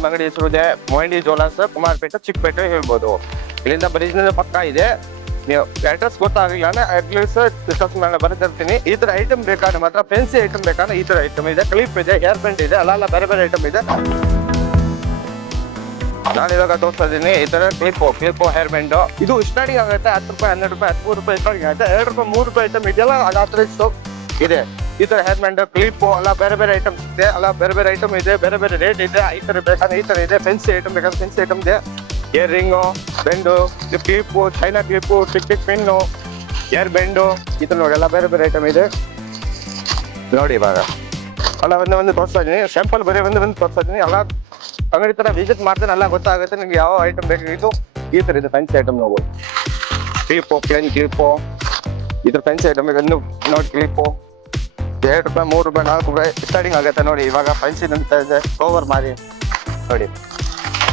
ನಮ್ಮ ಅಂಗಡಿ ಹೆಸರು ಇದೆ ಮೊಯ್ಲಿ ಜ್ಯುವೆಲರ್ಸ್, ಕುಮಾರಪೇಟೆ, ಚಿಕ್ಕಪೇಟೆ ಹೇಳ್ಬೋದು. ಇಲ್ಲಿಂದ ಬರೀದಿಂದ ಪಕ್ಕ ಇದೆ. ನೀವು ಅಡ್ರೆಸ್ ಗೊತ್ತಾಗಲಿಲ್ಲ ಅಂದ್ರೆ ಅಟ್ಲೀಸ್ಟ್ ಡಿಸ್ಕಸ್ ಮೇಲೆ ಬರ್ತಿರ್ತೀನಿ. ಈ ತರ ಐಟಮ್ ಬೇಕಾದ್ರೆ ಮಾತ್ರ, ಫೆನ್ಸಿ ಐಟಮ್ ಬೇಕಾದ್ರೆ ಈ ತರ ಐಟಮ್ ಇದೆ, ಕ್ಲಿಪ್ ಇದೆ, ಹೇರ್ ಬ್ಯಾಂಡ್ ಇದೆ, ಅಲ್ಲ ಬೇರೆ ಬೇರೆ ಐಟಮ್ ಇದೆ. ನಾನು ಇವಾಗ ತೋರಿಸ್ತಾ ಇದ್ದೀನಿ. ಈ ತರ ಕ್ಲಿಪ್ ಹೇರ್ ಬ್ಯಾಂಡ್ ಇದು ಸ್ಟಾರ್ಟಿಂಗ್ ಆಗುತ್ತೆ 10 ರೂಪಾಯಿ, 12 ರೂಪಾಯಿ, 13 ರೂಪಾಯಿ ಸ್ಟಾರ್ಟಿಂಗ್ ಆಗುತ್ತೆ. 2 ರೂಪಾಯಿ, 3 ರೂಪಾಯಿ ಐಟಮ್ ಇದೆಯಲ್ಲ ಅದು ಅಷ್ಟು ಇದೆ. ಈ ತರ ಹೇರ್ ಬ್ಯಾಂಡ್, ಕ್ಲಿಪ್ ಎಲ್ಲ ಬೇರೆ ಬೇರೆ ಐಟಮ್ಸ್ ಇದೆ, ಅಲ್ಲ ಬೇರೆ ಬೇರೆ ಐಟಮ್ ಇದೆ, ಬೇರೆ ಬೇರೆ ರೇಟ್ ಇದೆ. ಈ ತರ ಬೇಕಾದ್ರೆ ಈ ತರ ಇದೆ. ಫೆನ್ಸಿ ಐಟಮ್ ಬೇಕಾದ್ರೆ ಫೆನ್ಸಿ ಐಟಮ್ ಇದೆ. Earring, band, clip, China clip, tick pin, hair band, ಈ ತರ ನೋಡಿ ಎಲ್ಲ ಬೇರೆ ಬೇರೆ ಐಟಮ್ ಇದೆ ನೋಡಿ. ಇವಾಗ ಅಲ್ಲ ಒಂದು ತೋರಿಸ್ತಾ ಇದ್ದೀನಿ. ಸ್ಯಾಂಪಲ್ ಬರೀ ಒಂದು ತೋರಿಸ್ತಾ ಇದ್ದೀನಿ. ಎಲ್ಲ ಅಂಗಡಿ ತರ ವಿಸಿಟ್ ಮಾಡ್ತಾನೆ ಎಲ್ಲ ಗೊತ್ತಾಗುತ್ತೆ ನಿಮ್ಗೆ ಯಾವ ಐಟಮ್ ಬೇಕಾಗಿತ್ತು. ಈ ತರ ಇದೆ ಫ್ಯಾನ್ಸಿ ಐಟಮ್ ನಾವು ಕ್ಲಿಪ್ಪು, ಪ್ಲೇನ್ ಕ್ಲಿಪ್ಪು, ಈ ತರ ಫ್ಯಾನ್ಸಿ ಐಟಮ್ ನೋಡಿ. ಕ್ಲಿಪ್ಪು 2 ರೂಪಾಯಿ, 3 ರೂಪಾಯಿ, 4 ರೂಪಾಯಿ ಸ್ಟಾರ್ಟಿಂಗ್ ಆಗುತ್ತೆ ನೋಡಿ. ಇವಾಗ ಫ್ಯಾನ್ಸಿ ನಡೀತಾ ಇದೆ. ಕವರ್ ಮಾರಿ ನೋಡಿ,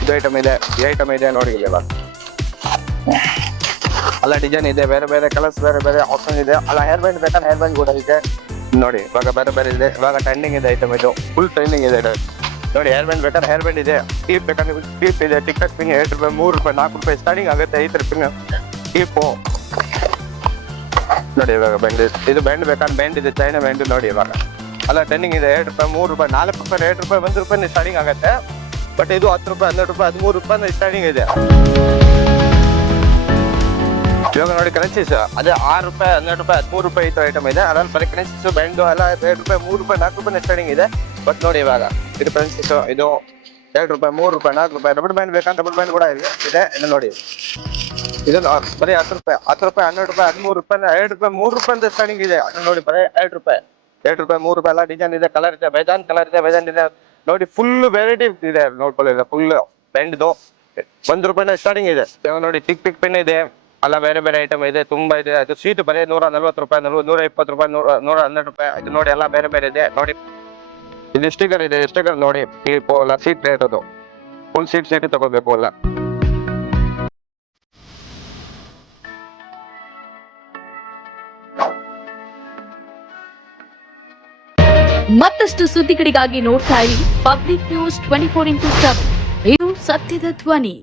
ಇದು ಐಟಮ್ ಇದೆ, ಈ ಐಟಮ್ ಇದೆ ನೋಡಿ. ಇವಾಗ ಎಲ್ಲ ಡಿಸೈನ್ ಇದೆ, ಬೇರೆ ಬೇರೆ ಕಲರ್ಸ್, ಬೇರೆ ಬೇರೆ ಆಪ್ಷನ್ ಇದೆ. ಅಲ್ಲ ಹೇರ್ ಬ್ಯಾಂಡ್ ಬೇಕಾದ್ರೆ ಹೇರ್ ಬ್ಯಾಂಡ್ ಕೂಡ ಇದೆ ನೋಡಿ. ಇವಾಗ ಬೇರೆ ಬೇರೆ ಇದೆ. ಇವಾಗ ಟ್ರೆಂಡಿಂಗ್ ಇದೆ ಐಟಮ್, ಇದು ಫುಲ್ ಟ್ರೆಂಡಿಂಗ್ ಇದೆ ನೋಡಿ. ಹೇರ್ ಬ್ಯಾಂಡ್ ಬೇಕಾದ್ರೆ ಹೇರ್ ಬ್ಯಾಂಡ್ ಇದೆ, ಕ್ಲಿಪ್ ಬೇಕಾದ್ರೆ ಕ್ಲಿಪ್ ಇದೆ, ಟಿಕ್ ಪಿನ್ 2 ರೂಪಾಯಿ, 3 ರೂಪಾಯಿ, 4 ರೂಪಾಯಿ ಸ್ಟಾರ್ಟಿಂಗ್ ಆಗುತ್ತೆ. ಈ ತರ ಪಿನ್ ಕ್ಲಿಪ್ಪು ನೋಡಿ. ಇವಾಗ ಬ್ಯಾಂಡ್ ಇದು ಬ್ಯಾಂಡ್ ಬೇಕಾದ್ರೆ ಬ್ಯಾಂಡ್ ಇದೆ, ಚೈನಾ ಬ್ಯಾಂಡ್ ನೋಡಿ. ಇವಾಗ ಅಲ್ಲ ಟ್ರೆಂಡಿಂಗ್ ಇದೆ. 2 ರೂಪಾಯಿ, 3 ರೂಪಾಯಿ, 4 ರೂಪಾಯಿ, 2 ರೂಪಾಯಿ, 1 ರೂಪಾಯಿ ಸ್ಟಾರ್ಟಿಂಗ್ ಆಗುತ್ತೆ. ಬಟ್ ಇದು 10 ರೂಪಾಯಿ, 12 ರೂಪಾಯಿ, 13 ರೂಪಾಯಿ ಸ್ಟಾರ್ಟಿಂಗ್ ಇದೆ. ಇವಾಗ ನೋಡಿ ಕರೆನ್ಸೀಸ್ ಅದೇ 6 ರೂಪಾಯಿ, 12 ರೂಪಾಯಿ, 13 ರೂಪಾಯಿ ಈ ತರ ಐಟಮ್ ಇದೆ. ಅದ್ರಲ್ಲಿ ಬರೀ ಕರೆನ್ಸೀಸ್ ಬ್ಯಾಂಡು ಎಲ್ಲ 2 ರೂಪಾಯಿ, 3 ರೂಪಾಯಿ, 4 ರೂಪಾಯಿ ಸ್ಟಾರ್ಟಿಂಗ್ ಇದೆ. ಬಟ್ ನೋಡಿ ಇವಾಗ ಇದು ಕರೆನ್ಸೀಸ್ ಇದು 2 ರೂಪಾಯಿ, 3 ರೂಪಾಯಿ, 4 ರೂಪಾಯಿ. ರಬ್ಬರ್ ಬ್ಯಾಂಡ್ ಬೇಕಂತ ರಬ್ಬರ್ ಬ್ಯಾಂಡ್ ಕೂಡ ಇದೆ. ಇದು ನೋಡಿ, ಇದು ಬರೀ 10 ರೂಪಾಯಿ, 12 ರೂಪಾಯಿ, 13 ರೂಪಾಯಿ, 2 ರೂಪಾಯಿ, 3 ರೂಪಾಯಿ ಅಂತ ಸ್ಟಾರ್ಟಿಂಗ್ ಇದೆ. ನೋಡಿ ಬರೀ 2 ರೂಪಾಯಿ, 2 ರೂಪಾಯಿ, 3 ರೂಪಾಯಿ ಎಲ್ಲ ಡಿಸೈನ್ ಇದೆ, ಕಲರ್ ಇದೆ, ಬೇಜಾನ್ ಕಲರ್ ಇದೆ, ಬೇಜಾನ್ ಇದೆ ನೋಡಿ. ಫುಲ್ ವೆರೈಟಿ ಇದೆ ನೋಡ್ಕೊಳ್ಳಿ. ಫುಲ್ ಬ್ಯಾಂಡ್ದು 1 ರೂಪಾಯಿನ ಸ್ಟಾರ್ಟಿಂಗ್ ಇದೆ ನೋಡಿ. ಟಿಕ್ ಪೆನ್ ಇದೆ, ಅಲ್ಲ ಬೇರೆ ಬೇರೆ ಐಟಮ್ ಇದೆ, ತುಂಬಾ ಇದೆ. ಅದು ಸೀಟ್ ಬರೀ 140 ರೂಪಾಯಿ, 120 ರೂಪಾಯಿ, 112 ರೂಪಾಯಿ ಇದು ನೋಡಿ. ಎಲ್ಲ ಬೇರೆ ಬೇರೆ ಇದೆ ನೋಡಿ. ಇದು ಸ್ಟಿಕರ್ ಇದೆ, ಸ್ಟಿಕರ್ ನೋಡಿ. ಎಲ್ಲ ಸೀಟ್ ರೇಟ್ ಅದು ಫುಲ್ ಸೀಟ್ ತಗೋಬೇಕು ಅಲ್ಲ. ಮತ್ತಷ್ಟು ಸುದ್ದಿಗಳಿಗಾಗಿ ನೋಡ್ತಾ ಇರಿ ಪಬ್ಲಿಕ್ ನ್ಯೂಸ್ 24x7. ಇದು ಸತ್ಯದ ಧ್ವನಿ.